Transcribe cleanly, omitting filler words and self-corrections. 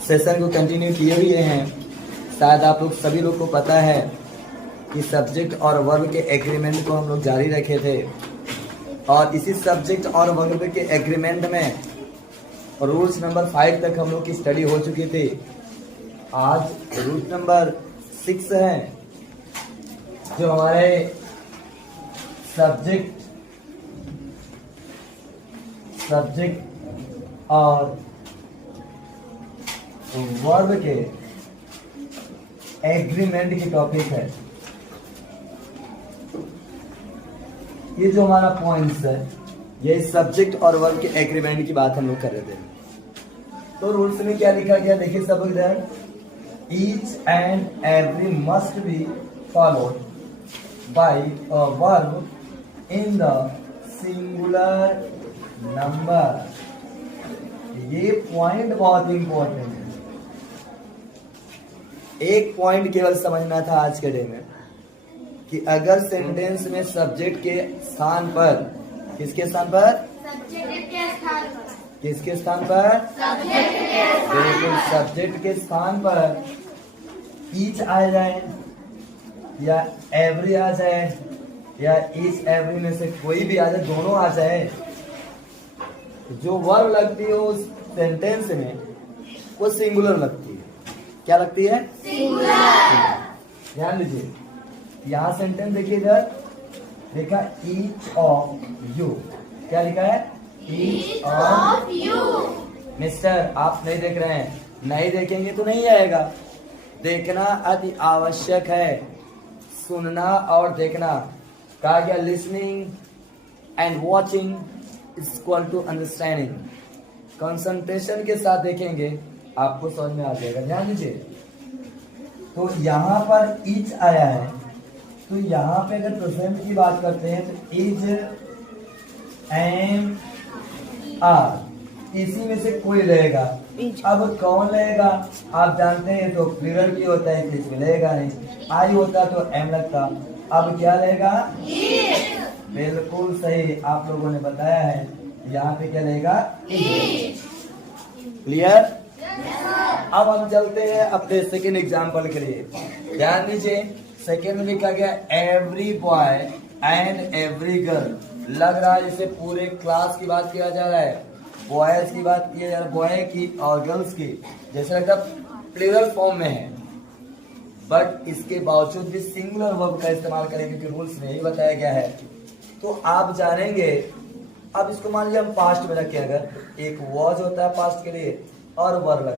Session को continue किए हुए हैं। शायद आप लोग सभी लोग को पता है कि सब्जेक्ट और वर्ब के एग्रीमेंट को हम लोग जारी रखे थे, और इसी सब्जेक्ट और वर्ब के एग्रीमेंट में रूल्स नंबर 5 तक हम लोग की स्टडी हो चुकी थी। आज रूल नंबर 6 है, जो हमारे सब्जेक्ट और वर्ब के एग्रीमेंट की टॉपिक है। ये जो हमारा पॉइंट्स है, ये सब्जेक्ट और वर्ब के एग्रीमेंट की बात हम लोग कर रहे थे। तो रूल्स में क्या लिखा गया देखिए सब इधर, each and every must be followed by a verb in the singular number. ये पॉइंट बहुत इंपॉर्टेंट है। एक पॉइंट केवल समझना था आज के डे में कि अगर सेंटेंस में सब्जेक्ट के स्थान पर, किसके स्थान पर, किसके स्थान पर, बिल्कुल सब्जेक्ट के स्थान पर ईच आ जाए या एवरी आ जाए या ईच एवरी में से कोई भी आ जाए, दोनों आ जाए, जो वर्ब लगती है उस सेंटेंस में वो सिंगुलर लगती है। क्या लगती है? सिंगुलर। ध्यान दीजिए, यहाँ सेंटेंस देखिए इधर देखा, ईच ऑफ यू। क्या लिखा है? Each of you. मिस्टर आप नहीं देख रहे हैं, नहीं देखेंगे तो नहीं आएगा। देखना अति आवश्यक है, सुनना और देखना। कहा गया listening and watching is equal to understanding. Concentration के साथ देखेंगे आपको समझ में आ जाएगा। ध्यान दीजिए, तो यहाँ पर ईच आया है, तो यहाँ पे अगर प्रेजेंट की बात करते हैं तो इज एम आर, इसी में से कोई रहेगा। अब कौन रहेगा आप जानते हैं, तो प्लूरल की होता है तो इसमें रहेगा नहीं। आई होता तो एम लगता। अब क्या रहेगा? बिल्कुल सही आप लोगों ने बताया है, यहाँ पे क्या रहेगा? क्लियर? अब हम चलते हैं अपने सेकेंड एग्जाम्पल के लिए। ध्यान दीजिए, सेकेंड में लिखा गया every boy and every girl. लग रहा है जैसे पूरे क्लास की बात किया जा रहा है, बॉयज की बात किया जा रहा है, बॉय की और गर्ल्स की, जैसे लगता प्लूरल फॉर्म में है, बट इसके बावजूद भी सिंगुलर वर्ब का इस्तेमाल करेंगे क्योंकि रूल्स में यही बताया गया है। तो आप जानेंगे। अब इसको मान लिया हम पास्ट में रखें, अगर एक वॉज होता है पास्ट के लिए और वर्ब